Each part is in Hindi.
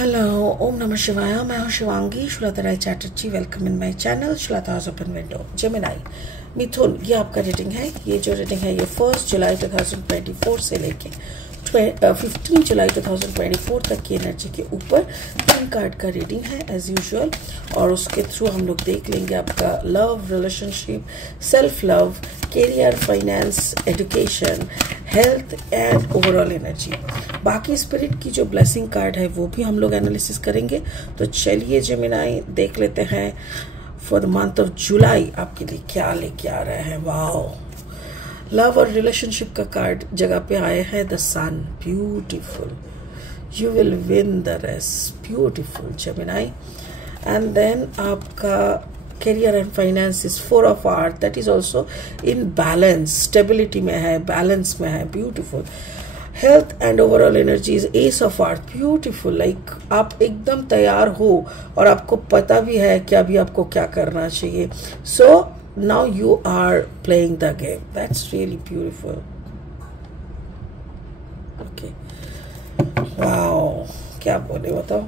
हेलो, ओम नमः शिवाय। मैं हूँ Shivangi Shweta Rai Chatterjee. Welcome in my channel Shweta's open window. Gemini मिथुन, ये आपका रीडिंग है। ये जो रीडिंग है ये 1 जुलाई 2024 से लेके 15 जुलाई 2024 तक की एनर्जी के ऊपर 3 कार्ड का रीडिंग है एज यूजुअल, और उसके थ्रू हम लोग देख लेंगे आपका love, relationship, self love, career, finance, education, health and overall energy. बाकी स्पिरिट की जो ब्लेसिंग कार्ड है वो भी हम लोग एनालिसिस करेंगे। तो चलिए जेमिनी देख लेते हैं for the month of July आपके लिए क्या लेके आ रहे हैं। वाओ, लव और रिलेशनशिप का कार्ड जगह पे आए हैं the sun. Beautiful, you will win the race. Beautiful Gemini. And then आपका career and finance is 4 of art, that is also in balance, stability में है, बैलेंस में है। Beautiful. Health and overall energy is ace of art. Beautiful, like आप एकदम तैयार हो और आपको पता भी है कि अभी आपको क्या करना चाहिए। सो now you are playing the game. That's really beautiful. Okay, wow, क्या बोले बताओ।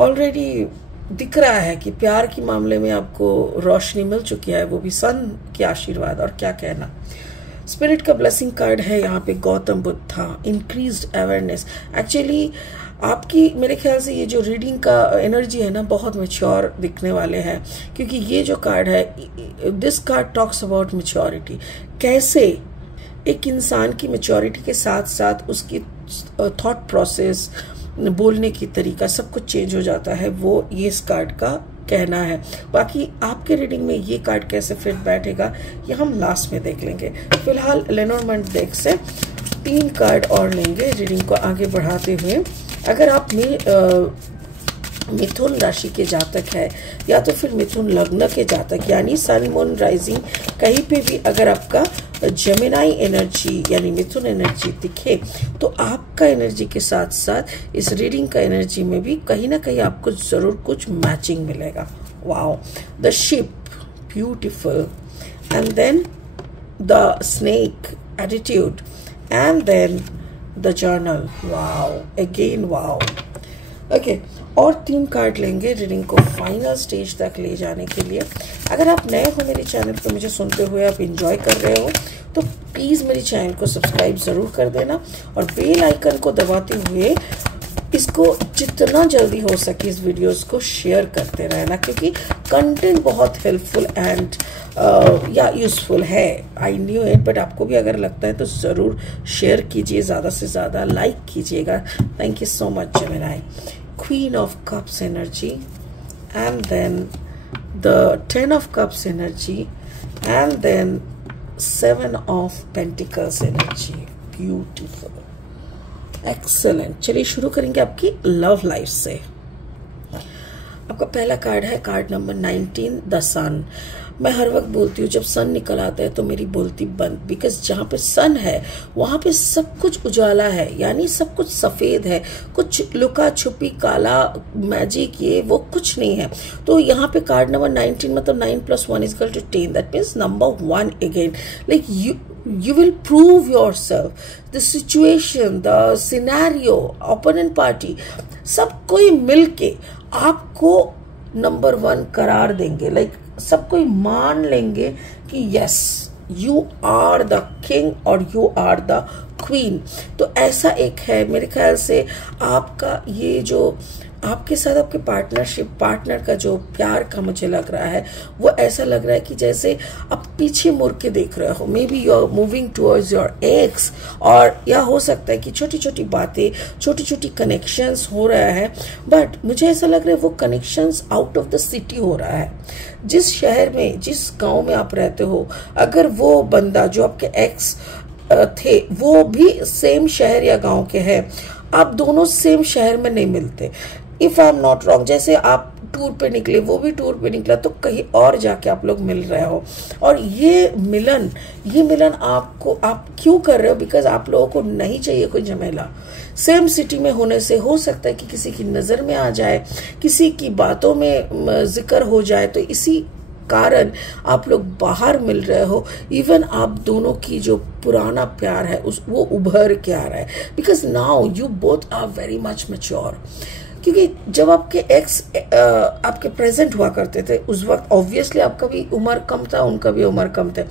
ऑलरेडी दिख रहा है कि प्यार के मामले में आपको रोशनी मिल चुकी है, वो भी सन के आशीर्वाद। और क्या कहना, स्पिरिट का ब्लेसिंग कार्ड है यहाँ पे Gautam Buddha, increased awareness. Actually आपकी मेरे ख्याल से ये जो रीडिंग का एनर्जी है ना, बहुत मैच्योर दिखने वाले हैं, क्योंकि ये जो कार्ड है, this card talks about maturity. कैसे एक इंसान की मैच्योरिटी के साथ साथ उसकी थॉट प्रोसेस, बोलने की तरीका, सब कुछ चेंज हो जाता है, वो ये इस कार्ड का कहना है। बाकी आपके रीडिंग में ये कार्ड कैसे फिट बैठेगा ये हम लास्ट में देख लेंगे। फिलहाल लेनोर्मंड डेक से 3 कार्ड और लेंगे रीडिंग को आगे बढ़ाते हुए। अगर आप मिथुन राशि के जातक है या तो फिर मिथुन लग्न के जातक, यानी सन मून राइजिंग कहीं पे भी अगर आपका जेमिनी एनर्जी यानी मिथुन एनर्जी दिखे, तो आपका एनर्जी के साथ साथ इस रीडिंग का एनर्जी में भी कहीं ना कहीं आपको जरूर कुछ मैचिंग मिलेगा। Wow, the ship, beautiful. And then the snake attitude, and then the journal. Wow, again wow. Okay, और 3 कार्ड लेंगे रीडिंग को फाइनल स्टेज तक ले जाने के लिए। अगर आप नए हो मेरे चैनल पर, मुझे सुनते हुए आप एंजॉय कर रहे हो, तो प्लीज मेरे चैनल को सब्सक्राइब जरूर कर देना और बेल आइकन को दबाते हुए इसको जितना जल्दी हो सके इस वीडियोस को शेयर करते रहना, क्योंकि कंटेंट बहुत हेल्पफुल एंड या यूजफुल है। आई न्यू इट, बट आपको भी अगर लगता है तो जरूर शेयर कीजिए, ज्यादा से ज्यादा लाइक कीजिएगा। Thank you so much Gemini. Queen of cups energy, and then the 10 of cups energy, and then 7 of pentacles energy. Beautiful, excellent. चलिए शुरू करेंगे आपकी लव लाइफ से। आपका पहला कार्ड है कार्ड नंबर 19, द सन। मैं हर वक्त बोलती हूँ जब सन निकल आता है तो मेरी बोलती बंद, बिकॉज जहाँ पे सन है वहां पे सब कुछ उजाला है, यानी सब कुछ सफेद है, कुछ लुका छुपी काला मैजिक ये वो कुछ नहीं है। तो यहाँ पे कार्ड नंबर 19 मतलब 9 + 1 = 10, that means number 1 again. Like you will prove yourself, the situation, the scenario, opponent party, सब कोई मिलके आपको नंबर 1 करार देंगे। लाइक सब कोई मान लेंगे कि yes, you are the king और यू आर द क्वीन। तो ऐसा एक है मेरे ख्याल से आपका ये जो आपके साथ आपके पार्टनर का जो प्यार का मुझे लग रहा है, वो ऐसा लग रहा है कि जैसे आप पीछे मुड़ के देख रहे हो। Maybe you are moving towards your ex, और या हो सकता है कि छोटी छोटी बातें, छोटी छोटी कनेक्शंस हो रहा है, बट मुझे ऐसा लग रहा है वो connections out of the city हो रहा है। जिस शहर में, जिस गांव में आप रहते हो, अगर वो बंदा जो आपके एक्स थे वो भी सेम शहर या गांव के हैं, आप दोनों सेम शहर में नहीं मिलते। If I am not wrong, जैसे आप टूर पे निकले, वो भी टूर पे निकला, तो कहीं और जाके आप लोग मिल रहे हो। और ये मिलन आपको आप क्यों कर रहे हो? बिकॉज आप लोगों को नहीं चाहिए कोई झमेला। सेम सिटी में होने से हो सकता है कि किसी की नजर में आ जाए, किसी की बातों में जिक्र हो जाए, तो इसी कारण आप लोग बाहर मिल रहे हो। इवन आप दोनों की जो पुराना प्यार है वो उभर के आ रहा है, because now you both are very much mature. क्योंकि जब आपके एक्स आपके प्रेजेंट हुआ करते थे उस वक्त ऑब्वियसली आपका भी उम्र कम था, उनका भी उम्र कम थे,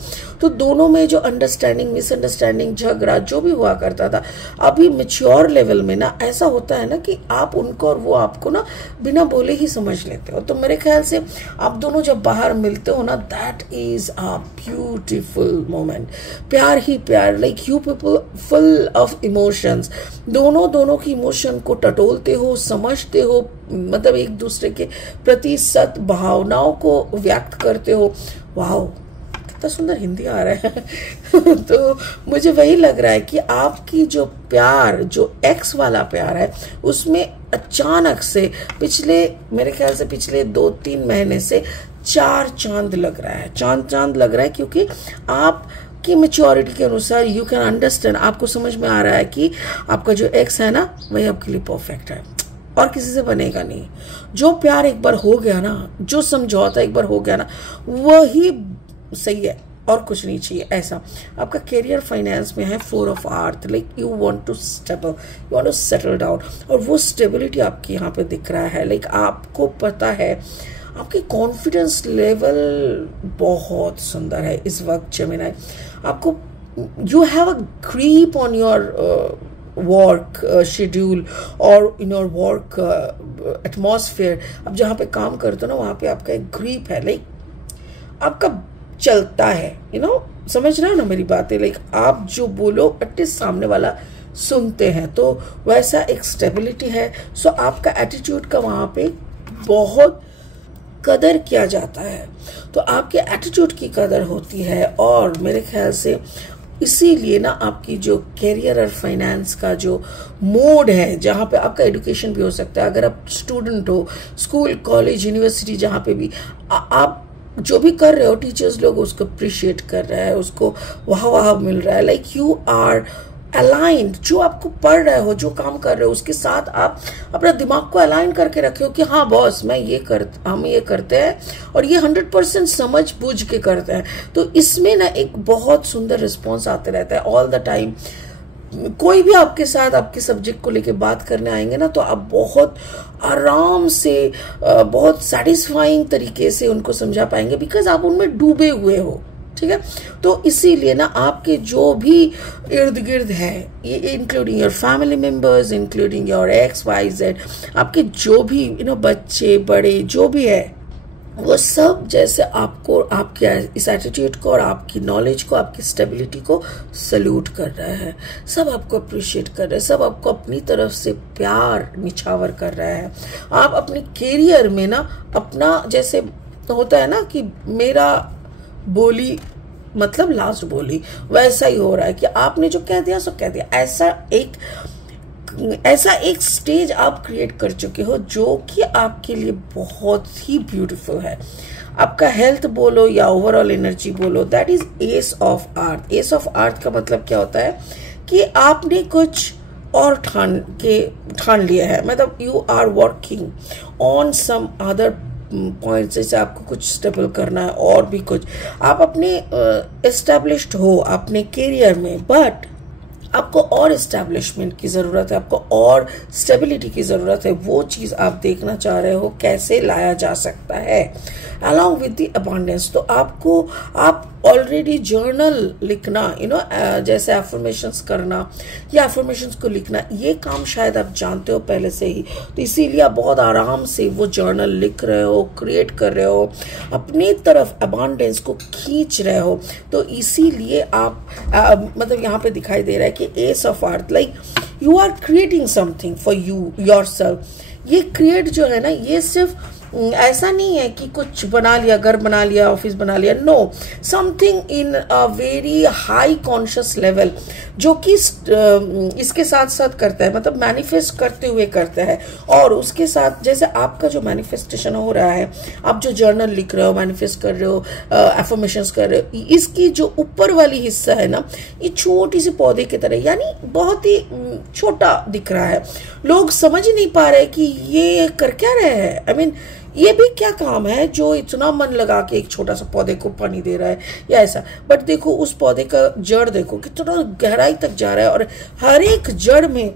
तो दोनों में जो अंडरस्टैंडिंग, मिसअंडरस्टैंडिंग, झगड़ा जो भी हुआ करता था, अभी मैच्योर लेवल में ना ऐसा होता है ना कि आप उनको और वो आपको ना बिना बोले ही समझ लेते हो। तो मेरे ख्याल से आप दोनों जब बाहर मिलते हो ना, that is a beautiful moment. प्यार ही प्यार, like you people full of emotions, दोनों की इमोशन को टटोलते हो, समझते हो, मतलब एक दूसरे के प्रति सत भावनाओं को व्यक्त करते हो। वाह, कितना सुंदर हिंदी आ रहा है। तो मुझे वही लग रहा है कि आपकी जो प्यार, जो एक्स वाला प्यार है, उसमें अचानक से मेरे ख्याल से पिछले 2-3 महीने से 4 चांद लग रहा है। चांद लग रहा है, क्योंकि आप की मेच्योरिटी के अनुसार यू कैन अंडरस्टैंड, आपको समझ में आ रहा है कि आपका जो एक्स है ना, वही आपके लिए परफेक्ट है और किसी से बनेगा नहीं। जो प्यार एक बार हो गया ना, जो समझौता एक बार हो गया ना, वही सही है और कुछ नहीं चाहिए। ऐसा आपका करियर फाइनेंस में है 4 of earth, like you want to settle down, और वो स्टेबिलिटी आपकी यहाँ पे दिख रहा है। लाइक आपको पता है, आपकी कॉन्फिडेंस लेवल बहुत सुंदर है इस वक्त जेमिनी। आपको you have a grip on your work schedule और इन योर वर्क एटमॉस्फेयर। आप जहाँ पे काम करते हो ना, वहाँ पे आपका एक ग्रीप है, लाइक आपका चलता है, समझ रहे हो ना मेरी बातें। लाइक आप जो बोलो एटलीस्ट सामने वाला सुनते हैं, तो वैसा एक स्टेबिलिटी है। सो आपका एटीट्यूड का वहाँ पे बहुत कदर किया जाता है, तो आपके एटीट्यूड की कदर होती है। और मेरे ख्याल से इसीलिए ना आपकी जो करियर और फाइनेंस का जो मोड है, जहाँ पे आपका एजुकेशन भी हो सकता है, अगर आप स्टूडेंट हो, स्कूल, कॉलेज, यूनिवर्सिटी, जहाँ पे भी आप जो भी कर रहे हो, टीचर्स लोग उसको अप्रिशिएट कर रहे हैं, उसको वाह मिल रहा है। लाइक यू आर अलाइंड, जो आपको पढ़ रहे हो, जो काम कर रहे हो, उसके साथ आप अपना दिमाग को अलाइन करके रखे हो कि हाँ बॉस, हम ये करते हैं और ये 100% समझ बूझ के करते हैं। तो इसमें ना एक बहुत सुंदर रिस्पॉन्स आते रहता है ऑल द टाइम। कोई भी आपके साथ आपके सब्जेक्ट को लेके बात करने आएंगे ना, तो आप बहुत आराम से, बहुत सेटिस्फाइंग तरीके से उनको समझा पाएंगे, बिकॉज आप उनमें डूबे हुए हो। ठीक है, तो इसीलिए ना आपके जो भी इर्द गिर्द है, ये including your family members, including your XYZ, आपके जो भी बच्चे बड़े जो भी है, वो सब जैसे आपको, आपके इस एटीट्यूड को और आपकी नॉलेज को, आपकी स्टेबिलिटी को सल्यूट कर रहे हैं। सब आपको अप्रिशिएट कर रहे हैं, सब आपको अपनी तरफ से प्यार निछावर कर रहे हैं। आप अपने कैरियर में ना अपना, जैसे होता है ना कि मेरा बोली मतलब लास्ट बोली, वैसा ही हो रहा है कि आपने जो कह दिया सो कह दिया। ऐसा एक स्टेज आप क्रिएट कर चुके हो जो कि आपके लिए बहुत ही ब्यूटीफुल है। आपका हेल्थ बोलो या ओवरऑल एनर्जी बोलो, दैट इज एस ऑफ आर्थ। एस ऑफ आर्थ का मतलब क्या होता है कि आपने कुछ और ठान लिया है, मतलब you are working on some other point, जैसे आपको कुछ स्टेबल करना है और भी कुछ, आप अपने एस्टैब्लिश्ड हो अपने करियर में, बट आपको और एस्टैब्लिशमेंट की ज़रूरत है, आपको और स्टेबिलिटी की ज़रूरत है। वो चीज़ आप देखना चाह रहे हो कैसे लाया जा सकता है अलॉन्ग विद द अबंडेंस। तो आप ऑलरेडी जर्नल लिखना, जैसे एफर्मेशंस करना या एफर्मेशंस को लिखना, ये काम शायद आप जानते हो पहले से ही, तो इसीलिए आप बहुत आराम से वो जर्नल लिख रहे हो, क्रिएट कर रहे हो, अपनी तरफ अबंडेंस को खींच रहे हो। तो इसीलिए आप मतलब यहाँ पे दिखाई दे रहा है कि ace of earth, like you are creating something for you yourself. ये क्रिएट जो है ना, ये सिर्फ ऐसा नहीं है कि कुछ बना लिया, घर बना लिया, ऑफिस बना लिया, no, something in a very high conscious level, जो कि इसके साथ साथ करता है, मतलब मैनिफेस्ट करते हुए करता है। और उसके साथ जैसे आपका जो मैनिफेस्टेशन हो रहा है, आप जो जर्नल लिख रहे हो, मैनिफेस्ट कर रहे हो, एफर्मेशंस कर रहे हो, इसकी जो ऊपर वाली हिस्सा है ना, ये छोटी सी पौधे की तरह, यानी बहुत ही छोटा दिख रहा है। लोग समझ ही नहीं पा रहे कि ये कर क्या रहे हैं। आई मीन ये भी क्या काम है जो इतना मन लगा के एक छोटा सा पौधे को पानी दे रहा है या ऐसा। बट देखो उस पौधे का जड़ देखो कितना गहराई तक जा रहा है, और हर एक जड़ में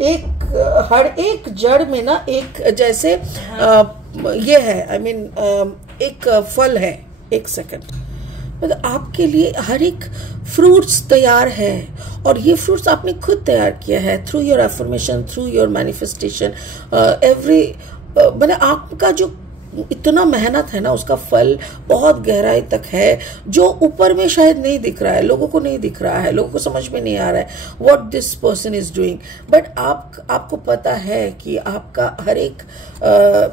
हर एक जड़ में ना एक जैसे ये है, आई मीन एक फल है। एक सेकंड, मतलब आपके लिए हर एक फ्रूट्स तैयार है, और ये फ्रूट्स आपने खुद तैयार किया है through your affirmation, through your manifestation. Every मतलब आपका जो इतना मेहनत है ना, उसका फल बहुत गहराई तक है, जो ऊपर में शायद नहीं दिख रहा है, लोगों को नहीं दिख रहा है, लोगों को समझ में नहीं आ रहा है what this person is doing. But आपको पता है कि आपका हर एक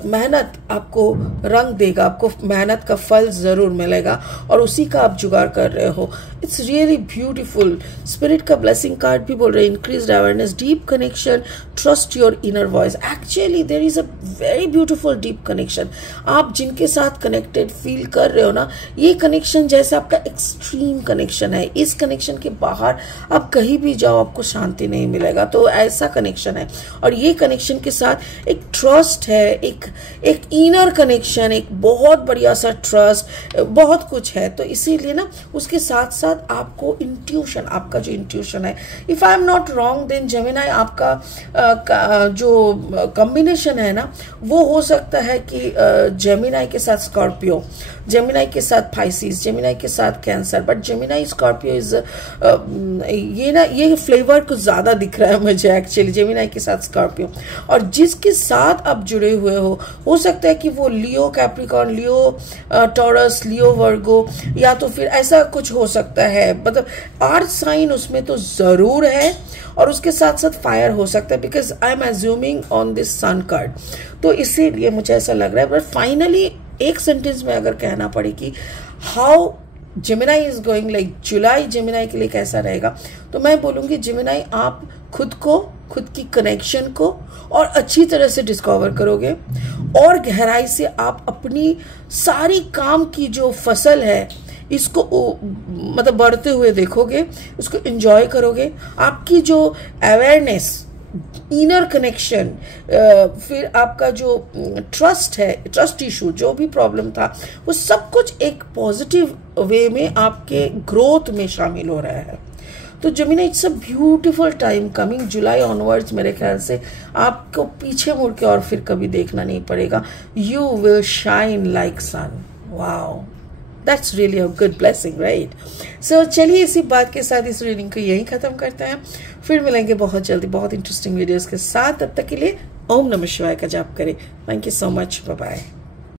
मेहनत आपको रंग देगा, आपको मेहनत का फल जरूर मिलेगा, और उसी का आप जुगाड़ कर रहे हो। It's really beautiful. स्पिरिट का ब्लेसिंग कार्ड भी बोल रहे हैं increased awareness, deep connection, trust your inner voice. Actually there is a very beautiful deep connection. आप जिनके साथ कनेक्टेड फील कर रहे हो ना, ये कनेक्शन जैसे आपका एक्सट्रीम कनेक्शन है। इस कनेक्शन के बाहर आप कहीं भी जाओ आपको शांति नहीं मिलेगा, तो ऐसा कनेक्शन है। और ये कनेक्शन के साथ एक ट्रस्ट है, एक इनर कनेक्शन, एक बहुत बढ़िया सा ट्रस्ट, बहुत कुछ है। तो इसीलिए ना उसके साथ साथ आपको इंट्यूशन, आपका जो इंट्यूशन है, if I am not wrong then Gemini आपका जो कॉम्बिनेशन है ना, वो हो सकता है कि जेमिनाई के साथ स्कॉर्पियो, जेमिनाई के साथ पाइसिस, जेमिनाई के साथ cancer. But Gemini Scorpio is ये ना, ये फ्लेवर कुछ ज्यादा दिख रहा है मुझे एक्चुअली, जेमिनाई के साथ स्कॉर्पियो। और जिसके साथ आप जुड़े हुए हो सकता है कि वो लियो कैप्रिकॉर्न, लियो टॉरस, लियो वर्गो, या तो फिर ऐसा कुछ हो सकता है। मतलब अर्थ साइन उसमें तो जरूर है, और उसके साथ साथ फायर हो सकता है, because I am assuming on this sun card. तो इसीलिए मुझे ऐसा लग रहा है। बट फाइनली एक सेंटेंस में अगर कहना पड़े कि how Gemini is going, like July Gemini के लिए कैसा रहेगा, तो मैं बोलूंगी जेमिनाई आप खुद को, खुद की कनेक्शन को और अच्छी तरह से डिस्कवर करोगे, और गहराई से आप अपनी सारी काम की जो फसल है इसको मतलब बढ़ते हुए देखोगे, उसको एंजॉय करोगे। आपकी जो अवेयरनेस, इनर कनेक्शन, फिर आपका जो ट्रस्ट है, ट्रस्ट इशू, जो भी प्रॉब्लम था, वो सब कुछ एक पॉजिटिव वे में आपके ग्रोथ में शामिल हो रहा है। तो Gemini, it's a beautiful time coming. July onwards मेरे ख्याल से आपको पीछे मुड़ के और फिर कभी देखना नहीं पड़ेगा। You will shine like sun. Wow, that's really a good blessing, right? So चलिए इसी बात के साथ इस रीडिंग को यहीं खत्म करते हैं। फिर मिलेंगे बहुत जल्दी बहुत इंटरेस्टिंग वीडियोस के साथ। तब तक के लिए ओम नमः शिवाय का जाप करें। Thank you so much, bye bye.